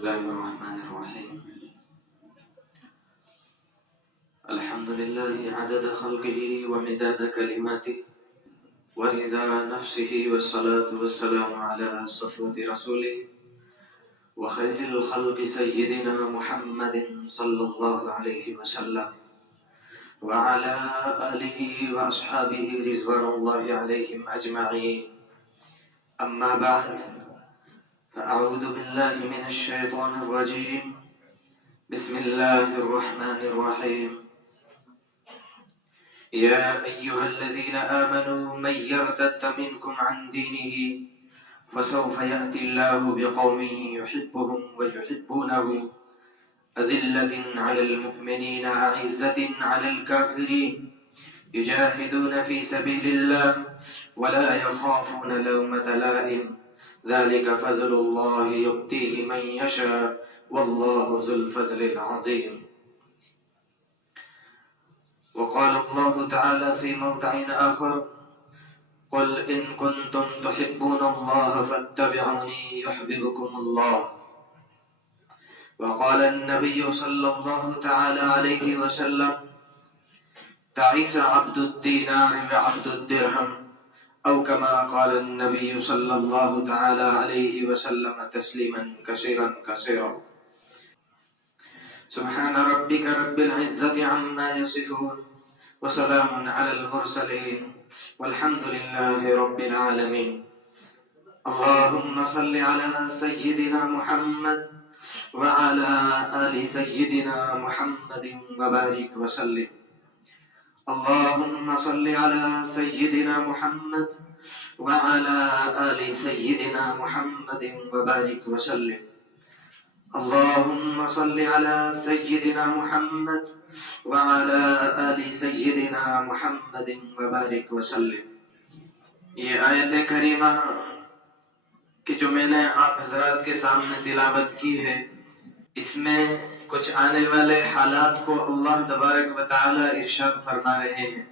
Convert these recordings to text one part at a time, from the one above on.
الله الرحمن الرحيم. الحمد لله عدد خلقه ومداد كلماته ورضا نفسه، والصلاة والسلام على صفوة رسوله وخير الخلق سيدنا محمد صلى الله عليه وسلم وعلى آله وأصحابه رضوان الله عليهم أجمعين. أما بعد، فأعوذ بالله من الشيطان الرجيم. بسم الله الرحمن الرحيم. يا أيها الذين آمنوا من يرتد منكم عن دينه فسوف يأتي الله بقوم يحبهم ويحبونه أذلة على المؤمنين أعزة على الكافرين يجاهدون في سبيل الله ولا يخافون لومة لائم ذلك فضل الله يؤتيه من يشاء والله ذو الفضل العظيم. وقال الله تعالى في موضع آخر: قل إن كنتم تحبون الله فاتبعوني يحببكم الله. وقال النبي صلى الله تعالى عليه وسلم: تعيس عبد الدينار وعبد الدرهم، أو كما قال النبي صلى الله تعالى عليه وسلم تسليما كثيرا كثيرا. سبحان ربك رب العزة عما يصفون وسلام على المرسلين والحمد لله رب العالمين. اللهم صل على سيدنا محمد وعلى آل سيدنا محمد وبارك وسلم. اللهم صل على سيدنا محمد وعلى آل سيدنا محمد وبارك وسلم. اللهم صل على سيدنا محمد وعلى آل سيدنا محمد وبارك وسلم. یہ آیت کریمہ کہ جو میں نے آپ حضرات کے سامنے تلاوت کی ہے، اس میں کچھ آنے والے حالات کو اللہ تبارک و تعالی ارشاد فرما رہے ہیں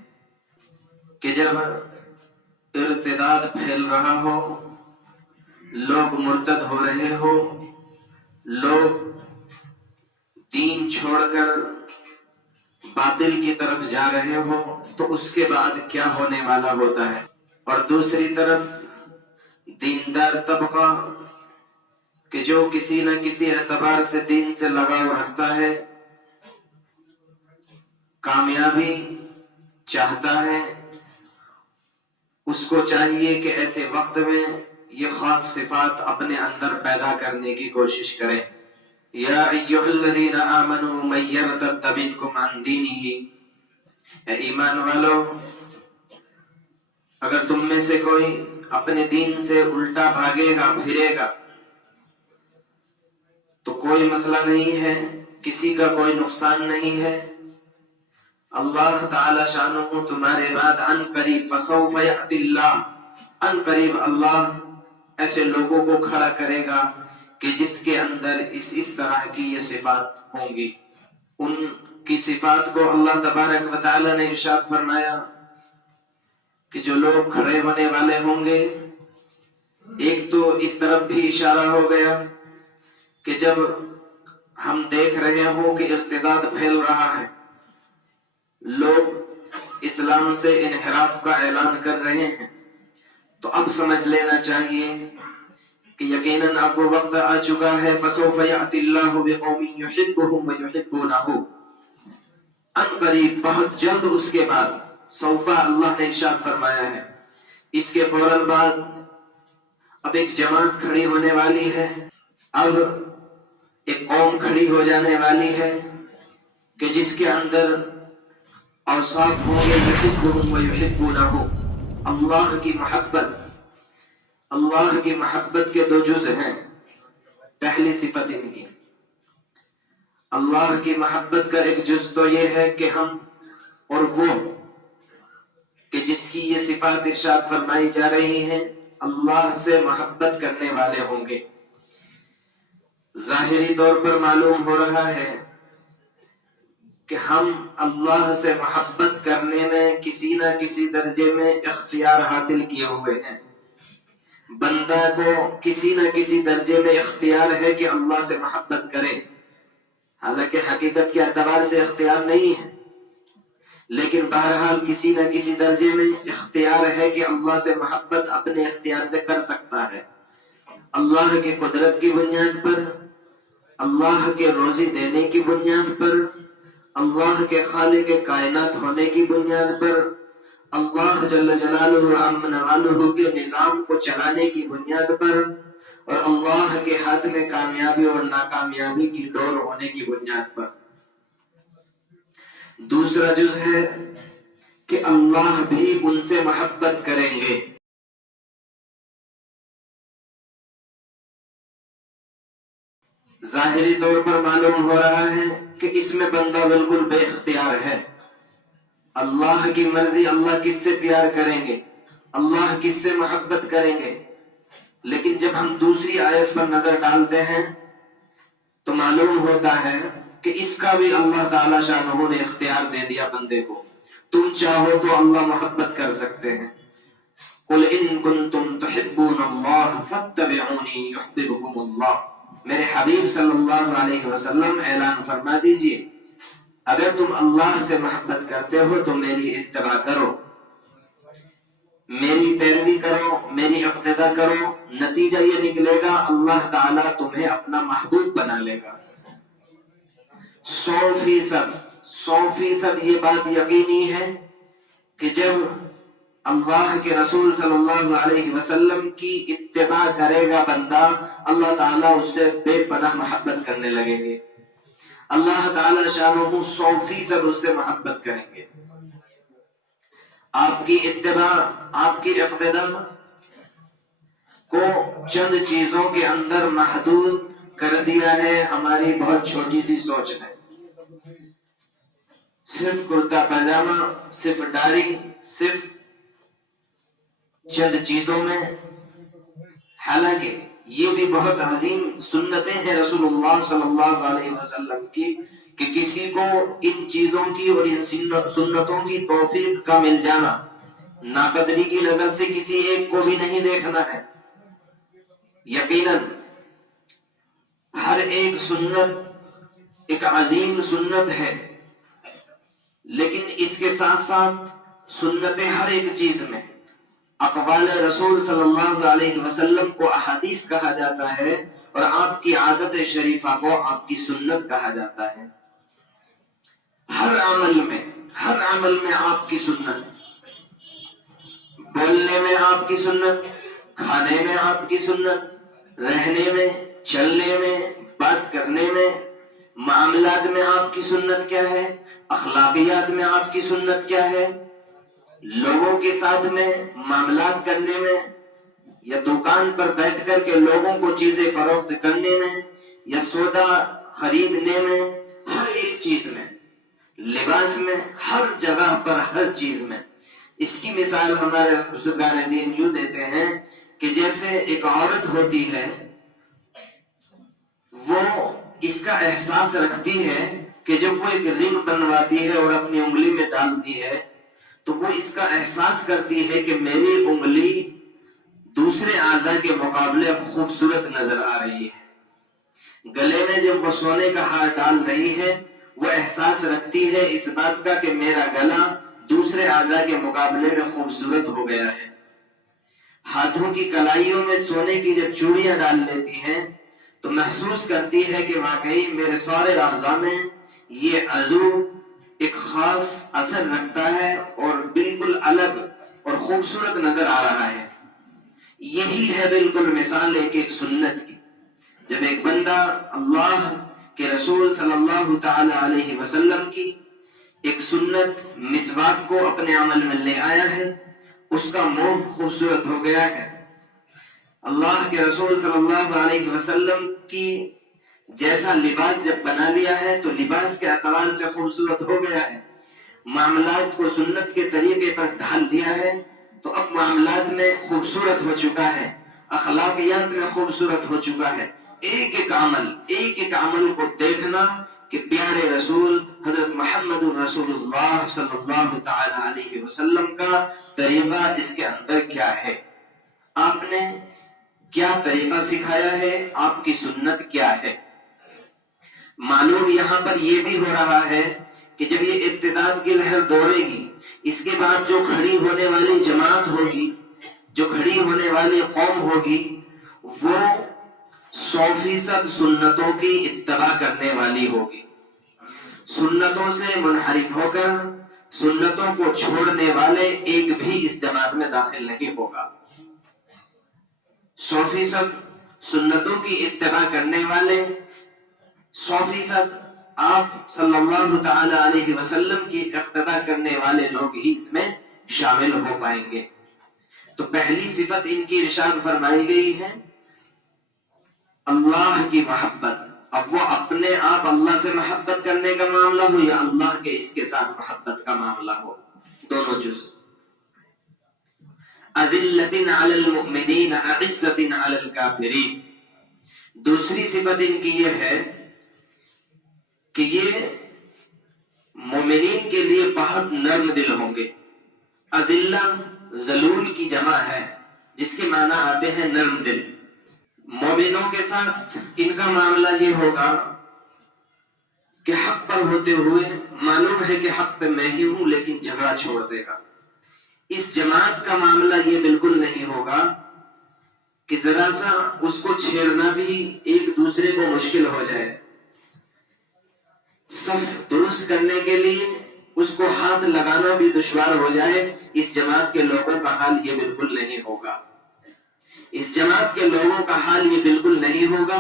کہ جب ارتداد پھیل رہا ہو، لوگ مرتد ہو رہے ہو، لوگ دین چھوڑ کر باطل کی طرف جا رہے ہو، تو اس کے بعد کیا ہونے والا ہوتا ہے. اور دوسری طرف دیندار طبقہ کہ جو کسی نہ کسی اعتبار سے دین سے لگاؤ رکھتا ہے، کامیابی چاہتا ہے، اس کو چاہیے کہ ایسے وقت میں یہ خاص صفات اپنے اندر پیدا کرنے کی کوشش کریں. یا ایھا الذین آمنوا من یرتد منکم عن دینہ، اے ایمان والو، اگر تم میں سے کوئی اپنے دین سے الٹا بھاگے گا، پھرے گا، تو کوئی مسئلہ نہیں ہے، کسی کا کوئی نقصان نہیں ہے. اللہ تعالی شانہ تمہارے بعد ان قریب فسوف یأتی اللہ، ان قریب اللہ ایسے لوگوں کو کھڑا کرے گا کہ جس کے اندر اس طرح کی یہ صفات ہوں گی. ان کی صفات کو اللہ تبارک و تعالی نے ارشاد فرمایا کہ جو لوگ کھڑے ہونے والے ہوں گے، ایک تو اس طرف بھی اشارہ ہو گیا کہ جب ہم دیکھ رہے ہوں کہ ارتداد پھیل رہا ہے، لوگ اسلام سے انحراف کا اعلان کر رہے ہیں، تو اب سمجھ لینا چاہیے کہ یقیناً اب وہ وقت آ چکا ہے. فسوف یأتی اللہ بقوم یحبهم ویحبونہ، ان قریب، بہت جلد. اس کے بعد سوف اللہ نے ارشاد فرمایا ہے، اس کے فوراً بعد اب ایک جماعت کھڑی ہونے والی ہے، اب ایک قوم کھڑی ہو جانے والی ہے کہ جس کے اندر اوصاف ہوں گے یحبهم ویحبونہ، اللہ کی محبت. اللہ کی محبت کے دو جز ہیں. پہلی صفت ان کی، اللہ کی محبت کا ایک جز تو یہ ہے کہ ہم اور وہ کہ جس کی یہ صفات ارشاد فرمائی جا رہی ہیں، اللہ سے محبت کرنے والے ہوں گے. ظاہری طور پر معلوم ہو رہا ہے کہ ہم اللہ سے محبت کرنے میں کسی نہ کسی درجے میں اختیار حاصل کیے ہوئے ہیں. بندہ کو کسی نہ کسی درجے میں اختیار ہے کہ اللہ سے محبت کرے، حالانکہ حقیقت کے اعتبار سے اختیار نہیں ہے، لیکن بہرحال کسی نہ کسی درجے میں اختیار ہے کہ اللہ سے محبت اپنے اختیار سے کر سکتا ہے، اللہ کی قدرت کی بنیاد پر، اللہ کے روزی دینے کی بنیاد پر، اللہ کے خالق کائنات ہونے کی بنیاد پر، اللہ جل جلالہ عم نوالہ کے نظام کو چلانے کی بنیاد پر، اور اللہ کے ہاتھ میں کامیابی اور ناکامیابی کی ڈور ہونے کی بنیاد پر۔ دوسرا جز ہے کہ اللہ بھی ان سے محبت کریں گے۔ ظاہری طور پر معلوم ہو رہا ہے کہ اس میں بندہ بالکل بے اختیار ہے، اللہ کی مرضی، اللہ کس سے پیار کریں گے، اللہ کس سے محبت کریں گے، لیکن جب ہم دوسری آیت پر نظر ڈالتے ہیں تو معلوم ہوتا ہے کہ اس کا بھی اللہ تعالی شانہ نے اختیار دے دیا بندے کو، تم چاہو تو اللہ محبت کر سکتے ہیں۔ قل ان کنتم تحبون اللہ فاتبعونی یحببکم اللہ، میرے حبیب صلی اللہ علیہ وسلم اعلان فرما دیجئے اگر تم اللہ سے محبت کرتے ہو تو میری اتباع کرو، میری پیروی کرو، میری اقتداء کرو، نتیجہ یہ نکلے گا اللہ تعالیٰ تمہیں اپنا محبوب بنا لے گا۔ 100% یہ بات یقینی ہے کہ جب اللہ کے رسول صلی اللہ علیہ وسلم کی اتباع کرے گا بندہ، اللہ تعالیٰ اس سے بے پناہ محبت کرنے لگیں گے، اللہ تعالیٰ شانہ 100% اس سے محبت کریں گے۔ آپ کی اتباع، آپ کی اقتداء کو چند چیزوں کے اندر محدود کر دیا ہے ہماری بہت چھوٹی سی سوچ ہے، صرف کرتا پاجامہ، صرف داڑھی، صرف چند چیزوں میں، حالانکہ یہ بھی بہت عظیم سنتیں ہیں رسول اللہ صلی اللہ علیہ وسلم کی کہ کسی کو ان چیزوں کی اور ان سنتوں کی توفیق کا مل جانا، ناقدری کی نظر سے کسی ایک کو بھی نہیں دیکھنا ہے۔ یقیناً ہر ایک سنت ایک عظیم سنت ہے، لیکن اس کے ساتھ ساتھ سنتیں ہر ایک چیز میں، اقوال رسول صلی اللہ علیہ وسلم کو احادیث کہا جاتا ہے اور آپ کی عادت شریفہ کو آپ کی سنت کہا جاتا ہے۔ ہر عمل میں آپ کی سنت، بولنے میں آپ کی سنت، کھانے میں آپ کی سنت، رہنے میں، چلنے میں، بات کرنے میں، معاملات میں آپ کی سنت کیا ہے، اخلاقیات میں آپ کی سنت کیا ہے، لوگوں کے ساتھ میں معاملات کرنے میں، یا دکان پر بیٹھ کر کے لوگوں کو چیزیں فروخت کرنے میں، یا سودا خریدنے میں، ہر ایک چیز میں، لباس میں، ہر جگہ پر، ہر چیز میں۔ اس کی مثال ہمارے بزرگان دین یوں دیتے ہیں کہ جیسے ایک عورت ہوتی ہے، وہ اس کا احساس رکھتی ہے کہ جب وہ ایک رنگ بنواتی ہے اور اپنی انگلی میں ڈالتی ہے تو وہ اس کا احساس کرتی ہے کہ میری انگلی دوسرے اعضاء کے مقابلے اب خوبصورت نظر آ رہی ہے۔ گلے میں جب وہ سونے کا ہار ڈال رہی ہے، وہ احساس رکھتی ہے اس بات کا کہ میرا گلا دوسرے اعضاء کے مقابلے میں خوبصورت ہو گیا ہے۔ ہاتھوں کی کلائیوں میں سونے کی جب چوڑیاں ڈال لیتی ہیں تو محسوس کرتی ہے کہ واقعی میرے سارے اعضاء میں یہ عضو ایک خاص اثر رکھتا ہے اور بالکل الگ اور خوبصورت نظر آ رہا ہے۔ یہی ہے بالکل مثال ایک سنت کی۔ جب ایک بندہ اللہ کے رسول صلی اللہ تعالی علیہ وسلم کی ایک سنت مسواک کو اپنے عمل میں لے آیا ہے، اس کا منہ خوبصورت ہو گیا ہے۔ اللہ کے رسول صلی اللہ علیہ وسلم کی جیسا لباس جب بنا لیا ہے تو لباس کے اعتبار سے خوبصورت ہو گیا ہے۔ معاملات کو سنت کے طریقے پر ڈھال دیا ہے تو اب معاملات میں خوبصورت ہو چکا ہے، اخلاقیات میں خوبصورت ہو چکا ہے۔ ایک ایک عمل کو دیکھنا کہ پیارے رسول حضرت محمد رسول اللہ صلی اللہ تعالی علیہ وسلم کا طریقہ اس کے اندر کیا ہے۔ آپ نے کیا طریقہ سکھایا ہے، آپ کی سنت کیا ہے۔ معلوم یہاں پر یہ بھی ہو رہا ہے کہ جب یہ ارتداد کی لہر دوڑے گی، اس کے بعد جو کھڑی ہونے والی جماعت ہوگی، جو کھڑی ہونے والی قوم ہوگی، وہ 100% سنتوں کی اتباع کرنے والی ہوگی۔ سنتوں سے منحرف ہو کر سنتوں کو چھوڑنے والے ایک بھی اس جماعت میں داخل نہیں ہوگا۔ 100% سنتوں کی اتباع کرنے والے، 100% آپ صلی اللہ تعالی علیہ وسلم کی اقتداء کرنے والے لوگ ہی اس میں شامل ہو پائیں گے۔ تو پہلی صفت ان کی ارشاد فرمائی گئی ہے اللہ کی محبت۔ اب وہ اپنے آپ اللہ سے محبت کرنے کا معاملہ ہو یا اللہ کے اس کے ساتھ محبت کا معاملہ ہو، دونوں جز۔ اذلۃ علی المؤمنین اعزۃ علی الکافرین۔ دوسری صفت ان کی یہ ہے کہ یہ مومنین کے لیے بہت نرم دل ہوں گے۔ اذلہ ذلول کی جمع ہے جس کے معنی آتے ہیں نرم دل۔ مومنوں کے ساتھ ان کا معاملہ یہ ہوگا کہ حق پر ہوتے ہوئے معلوم ہے کہ حق پہ میں ہی ہوں، لیکن جھگڑا چھوڑ دے گا۔ اس جماعت کا معاملہ یہ بالکل نہیں ہوگا کہ ذرا سا اس کو چھیڑنا بھی ایک دوسرے کو مشکل ہو جائے، صف درست کرنے کے لیے اس کو ہاتھ لگانا بھی دشوار ہو جائے۔ اس جماعت کے لوگوں کا حال یہ بالکل نہیں ہوگا۔ اس جماعت کے لوگوں کا حال یہ بالکل نہیں ہوگا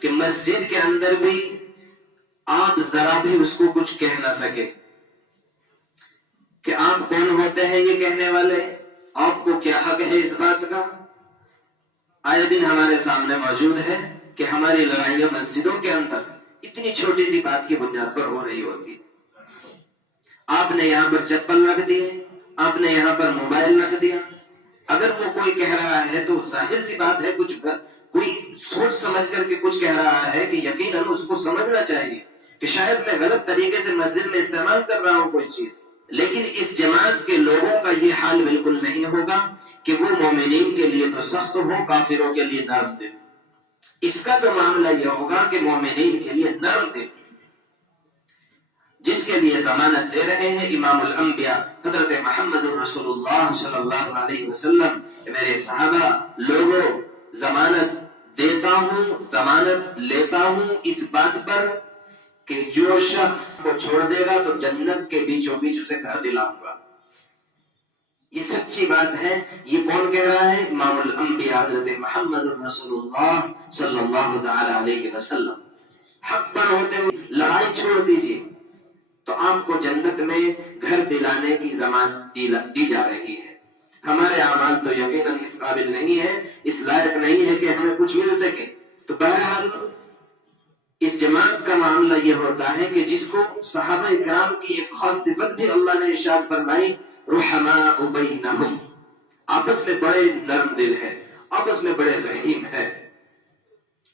کہ مسجد کے اندر بھی آپ ذرا بھی اس کو کچھ کہہ نہ سکے کہ آپ کون ہوتے ہیں یہ کہنے والے، آپ کو کیا حق ہے اس بات کا۔ آئے دن ہمارے سامنے موجود ہے کہ ہماری لڑائیاں مسجدوں کے اندر اتنی چھوٹی سی بات کی بنیاد پر ہو رہی ہوتی۔ آپ نے یہاں پر چپل رکھ دی، آپ نے یہاں پر موبائل رکھ دیا، اگر وہ کوئی کہہ رہا ہے تو ظاہر سی بات ہے کچھ کوئی سوچ سمجھ کر کے کچھ کہہ رہا ہے کہ یقیناً اس کو سمجھنا چاہیے کہ شاید میں غلط طریقے سے مسجد میں استعمال کر رہا ہوں کوئی چیز۔ لیکن اس جماعت کے لوگوں کا یہ حال بالکل نہیں ہوگا کہ وہ مومنین کے لیے تو سخت ہو، کافروں کے لیے نرم دل۔ اس کا تو معاملہ یہ ہوگا کہ مومنین کے لیے نرم دل، جس کے لیے ضمانت دے رہے ہیں امام الانبیاء حضرت محمد رسول اللہ صلی اللہ علیہ وسلم۔ میرے صحابہ لوگوں، ضمانت دیتا ہوں، ضمانت لیتا ہوں اس بات پر کہ جو شخص کو چھوڑ دے گا تو جنت کے بیچوں بیچ اسے گھر دلاؤں گا۔ یہ سچی بات ہے۔ یہ کون کہہ رہا ہے؟ امام الانبیاء حضرت محمد رسول اللہ صلی اللہ تعالی علیہ وسلم۔ حق پر ہوتے ہوئے لڑائی چھوڑ دیجیے تو آپ کو جنت میں گھر دلانے کی ضمانت دی جا رہی ہے۔ ہمارے اعمال تو یقیناً اس قابل نہیں ہے، اس لائق نہیں ہے کہ ہمیں کچھ مل سکے۔ تو بہرحال اس جماعت کا معاملہ یہ ہوتا ہے کہ جس کو صحابہ کرام کی ایک خاص صفت بھی اللہ نے ارشاد فرمائی، رحماء بینہم، آپس میں بڑے نرم دل ہے، آپس میں بڑے رحیم ہے،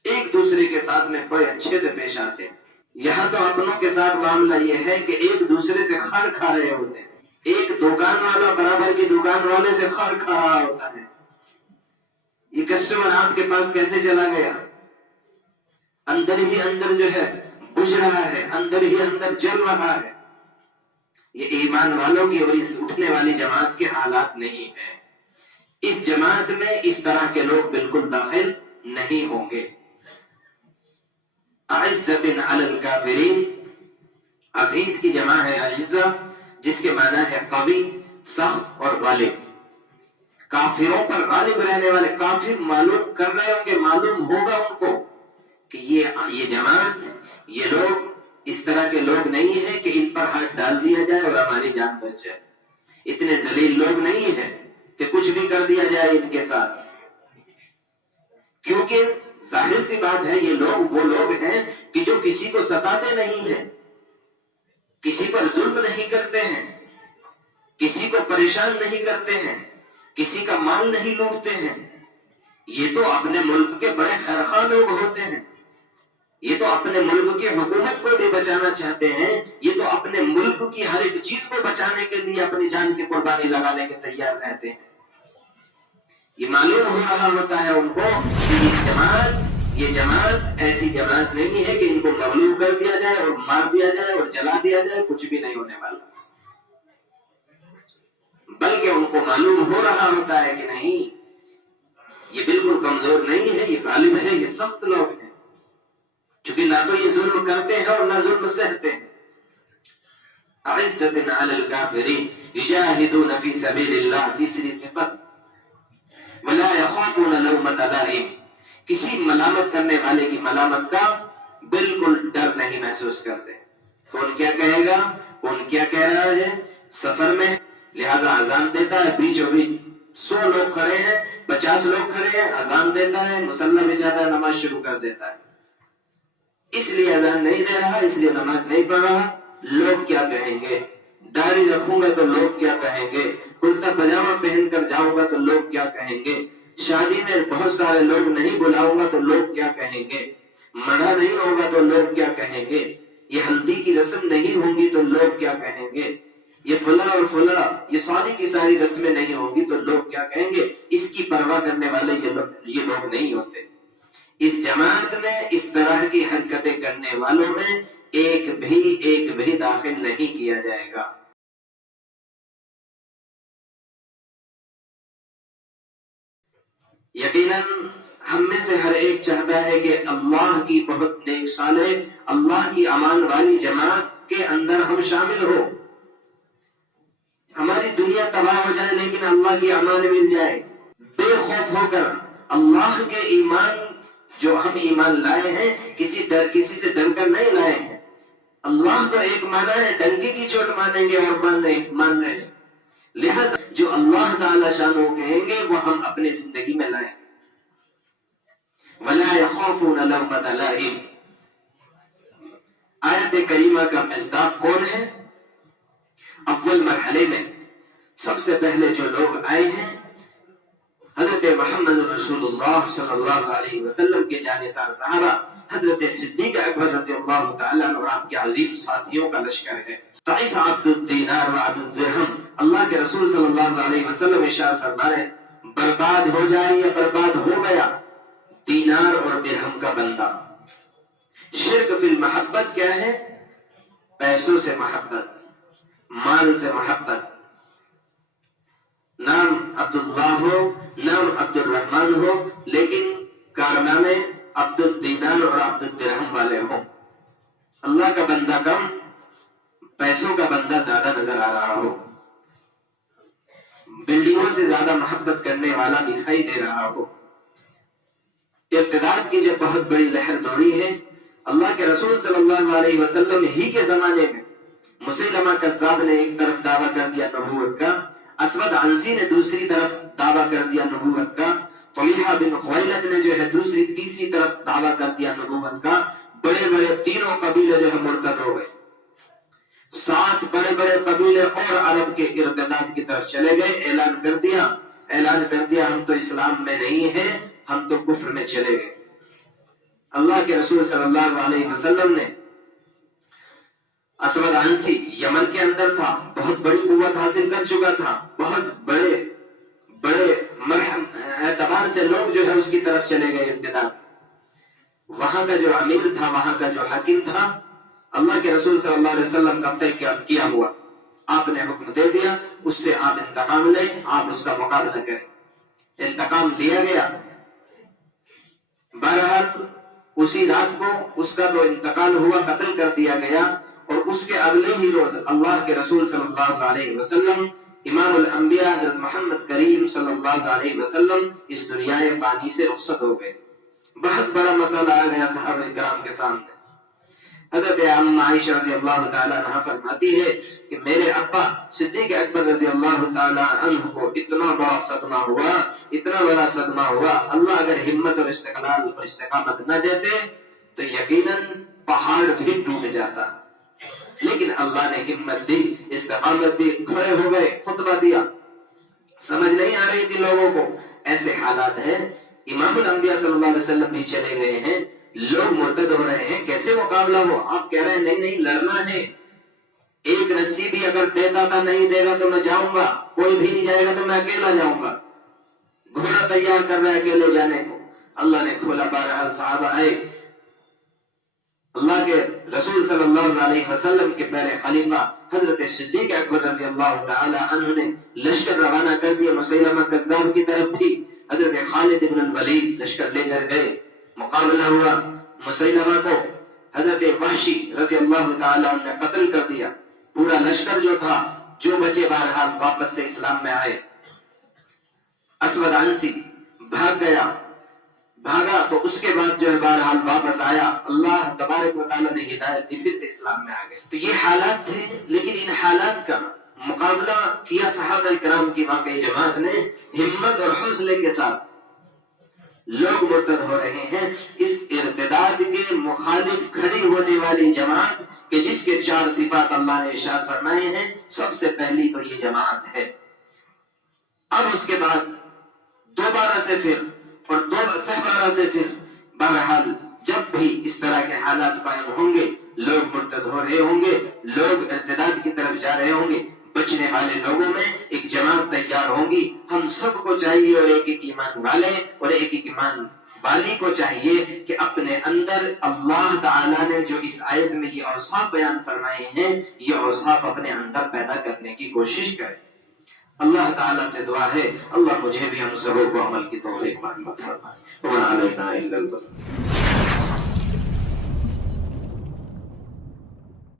ایک دوسرے کے ساتھ میں بڑے اچھے سے پیش آتے ہیں۔ یہاں تو اپنوں کے ساتھ معاملہ یہ ہے کہ ایک دوسرے سے خر کھا رہے ہوتے ہیں، ایک دکان والا برابر کی دکان والے سے خر کھا رہا ہوتا ہے۔ یہ کسٹمر آپ کے پاس کیسے چلا گیا؟ اندر ہی اندر جو ہے بجھ رہا ہے، اندر ہی اندر جل رہا ہے۔ یہ ایمان والوں کی اور اس اٹھنے والی جماعت کے حالات نہیں ہیں۔ اس جماعت میں اس طرح کے لوگ بالکل داخل نہیں ہوں گے۔ اعزۃ علی الکافرین، عزیز کی جمع ہے اعزہ، جس کے معنی ہے قوی، سخت اور غالب۔ کافروں پر غالب رہنے والے، کافر معلوم کر رہے ہوں گے، معلوم ہوگا ان کو کہ یہ جماعت، یہ لوگ اس طرح کے لوگ نہیں ہیں کہ ان پر ہاتھ ڈال دیا جائے اور ہماری جان بچ جائے۔ اتنے ذلیل لوگ نہیں ہیں کہ کچھ بھی کر دیا جائے ان کے ساتھ، کیونکہ ظاہر سی بات ہے یہ لوگ وہ لوگ ہیں کہ جو کسی کو ستاتے نہیں ہیں، کسی پر ظلم نہیں کرتے ہیں، کسی کو پریشان نہیں کرتے ہیں، کسی کا مال نہیں لوٹتے ہیں۔ یہ تو اپنے ملک کے بڑے خیرخواہ لوگ ہوتے ہیں، یہ تو اپنے ملک کی حکومت کو بھی بچانا چاہتے ہیں، یہ تو اپنے ملک کی ہر ایک چیز کو بچانے کے لیے اپنی جان کی قربانی لگانے کے تیار رہتے ہیں۔ یہ معلوم ہو رہا ہوتا ہے ان کو کہ یہ جماعت ایسی جماعت نہیں ہے کہ ان کو مغلوب کر دیا جائے اور مار دیا جائے اور جلا دیا جائے، کچھ بھی نہیں ہونے والا، بلکہ ان کو معلوم ہو رہا ہوتا ہے کہ نہیں، یہ بالکل کمزور نہیں ہے، یہ غالب ہے، یہ سخت لوگ ہیں، چونکہ نہ تو یہ ظلم کرتے ہیں اور نہ ظلم سہتے ہیں۔ اعزت علی الکافرین یجاہدون فی سبیل اللہ، تیسری صفت، ولا یخافون لومۃ لائم، کسی ملامت کرنے والے کی ملامت کا بالکل ڈر نہیں محسوس کرتے۔ کون کیا کہے گا، کون کیا کہہ رہا ہے، سفر میں لہذا اذان دیتا ہے، بیچوں بیچ 100 لوگ کھڑے ہیں، 50 لوگ کھڑے ہیں، اذان دیتا ہے، مصلی بچھاتا ہے، نماز شروع کر دیتا ہے، اس لیے اذان نہیں دے رہا، اس لیے نماز نہیں پڑھ رہا، لوگ کیا کہیں گے، داڑھی رکھوں گا تو لوگ کیا کہیں گے، کرتا پجامہ پہن کر جاؤں گا تو لوگ کیا کہیں گے، شادی میں بہت سارے لوگ نہیں بلاؤں گا تو لوگ کیا کہیں گے، منع نہیں ہوگا تو لوگ کیا کہیں گے، یہ ہلدی کی رسم نہیں ہوں گی تو لوگ کیا کہیں گے، یہ فلاں اور فلاں، یہ ساری کی ساری رسمیں نہیں ہوں گی تو لوگ کیا کہیں گے، اس کی پرواہ کرنے والے یہ لوگ نہیں ہوتے۔ اس جماعت میں اس طرح کی حرکتیں کرنے والوں میں ایک بھی داخل نہیں کیا جائے گا۔ یقیناً ہم میں سے ہر ایک چاہتا ہے کہ اللہ کی بہت نیک صالح، اللہ کی امان والی جماعت کے اندر ہم شامل ہو، ہماری دنیا تباہ ہو جائے لیکن اللہ کی امان مل جائے، بے خوف ہو کر اللہ کے ایمان، جو ہم ایمان لائے ہیں کسی سے ڈر کر نہیں لائے ہیں، اللہ کو ایک مانا ہے، ڈنکی کی چوٹ مانیں گے اور مان رہے ہیں، لہذا جو اللہ تعالی شانہ کہیں گے وہ ہم اپنی زندگی میں لائیں۔ وَلَا يَخَافُونَ لَوْمَةَ لَائِمٍ، آیت کریمہ کا مصداق کون ہے؟ اول مرحلے میں سب سے پہلے جو لوگ آئے ہیں حضرت محمد رسول اللہ صلی اللہ علیہ وسلم کے جانثار صحابہ، حضرت صدیق اکبر رضی اللہ تعالیٰ عنہ اور آپ کے عظیم ساتھیوں کا لشکر ہے۔ تعیس عبد الدینار و عبد الدرہم، اللہ کے رسول صلی اللہ علیہ وسلم ارشاد فرما رہے برباد ہو جائے یا برباد ہو گیا دینار اور درہم کا بندہ۔ شرک فی المحبت کیا ہے؟ پیسوں سے محبت، مال سے محبت، نام عبداللہ ہو، نام عبد الرحمن ہو، لیکن کارنامے عبد الدینار اور عبد الدرہم والے ہوں۔ اللہ کا بندہ کم، پیسوں کا بندہ زیادہ نظر آ رہا ہو، بلڈنگوں سے زیادہ محبت کرنے والا دکھائی دے رہا ہو۔ ارتداد کی جو بہت بڑی لہر دوڑی ہے، اللہ کے رسول صلی اللہ علیہ وسلم ہی کے زمانے میں مسیلمہ کذاب نے ایک طرف دعویٰ کر دیا نبوت کا، اسود عنسی نے دوسری طرف دعویٰ کر دیا نبوت کا، طلحہ بن خویلد نے جو ہے تیسری طرف دعویٰ کر دیا نبوت کا، بڑے بڑے تینوں قبیلے جو ہے مرتد ہو گئے، 7 بڑے بڑے قبیلے اور عرب کے ارتداد کی طرف چلے گئے، اعلان کر دیا ہم تو اسلام میں نہیں ہیں، ہم تو کفر میں چلے گئے۔ اللہ کے رسول صلی اللہ علیہ وسلم نے اسود عنسی یمن کے اندر تھا، بہت بڑی قوت حاصل کر چکا تھا، بہت بڑے اعتبار سے لوگ جو ہے اس کی طرف چلے گئے ارتداد۔ وہاں کا جو امیر تھا، وہاں کا جو حاکم تھا، اللہ کے رسول صلی اللہ علیہ وسلم کا طے کیا ہوا، آپ نے حکم دے دیا اس سے آپ انتقام لیں، آپ اس کا مقابلہ کریں۔ انتقام لیا گیا، بہرحال اسی رات کو اس کا تو انتقال ہوا، قتل کر دیا گیا، اور اس کے اگلے ہی روز اللہ کے رسول صلی اللہ علیہ وسلم، امام الانبیاء حضرت محمد کریم صلی اللہ علیہ وسلم اس دنیائے فانی سے رخصت ہو گئے۔ بہت بڑا مسئلہ آ گیا صحابہ کرام کے سامنے۔ حضرت عامہ عائشہ رضی اللہ تعالیٰ عنہ فرماتی ہے کہ میرے ابا صدیق اکبر رضی اللہ تعالیٰ عنہ کو اتنا بڑا صدمہ ہوا، اللہ اگر ہمت اور استقلال اور استقامت نہ دیتے تو یقیناً پہاڑ بھی ٹوٹ جاتا، لیکن اللہ نے ہمت دی، استقامت دی، کھڑے ہو گئے، خطبہ دیا، سمجھ نہیں آ رہی تھی لوگوں کو، ایسے حالات ہیں۔ امام الانبیاء صلی اللہ علیہ وسلم بھی چلے گئے ہیں، لوگ مرتد ہو رہے ہیں، کیسے مقابلہ ہو؟ آپ کہہ رہے ہیں نہیں لڑنا ہے، ایک رسی بھی اگر دیتا تھا نہیں دے گا تو میں جاؤں گا، کوئی بھی نہیں جائے گا تو میں اکیلا جاؤں گا، گھوڑا تیار کر رہے ہیں اکیلے جانے کو، اللہ نے کھولا، بہرحال صحابہ آئے، اللہ کے رسول صلی اللہ علیہ وسلم کے پہلے خلیفہ حضرت صدیق اکبر رضی اللہ تعالی عنہ نے لشکر روانہ کر دیا مسیلمہ کذاب کی طرف بھی۔ حضرت خالد بن الولید لشکر لے کر گئے، مقابلہ ہوا، مسیلمہ کو حضرت وحشی رضی اللہ تعالی عنہ نے قتل کر دیا۔ پورا لشکر جو تھا، جو بچے بہرحال واپس سے اسلام میں آئے۔ اسود عنسی بھاگ گیا، بھاگا تو اس کے بعد جو ہے بہرحال واپس آیا، اللہ تبارک و تعالیٰ نے ہدایت دی، پھر سے اسلام میں آ گئے۔ تو یہ حالات تھے، لیکن ان حالات کا مقابلہ کیا صحابہ کرام کی واقعی جماعت نے ہمت اور حوصلے کے ساتھ۔ لوگ مرتد ہو رہے ہیں، اس ارتداد کے مخالف کھڑی ہونے والی جماعت کہ جس کے 4 صفات اللہ نے ارشاد فرمائے ہیں، سب سے پہلی تو یہ جماعت ہے۔ اب اس کے بعد دوبارہ سے پھر اور 12 سے پھر بہرحال جب بھی اس طرح کے حالات قائم ہوں گے، لوگ مرتد ہو رہے ہوں گے، لوگ ارتداد کی طرف جا رہے ہوں گے، بچنے والے لوگوں میں ایک جماعت تیار ہوں گی۔ ہم سب کو چاہیے، اور ایک ایک ایمان والے اور ایک ایک ایمان والی کو چاہیے کہ اپنے اندر اللہ تعالیٰ نے جو اس آیت میں یہ اوصاف بیان فرمائے ہیں، یہ اوصاف اپنے اندر پیدا کرنے کی کوشش کرے۔ اللہ تعالیٰ سے دعا ہے، اللہ مجھے بھی ہم سبوں کو عمل کی توفیق فرمائے۔ وما علینا الا البلاغ۔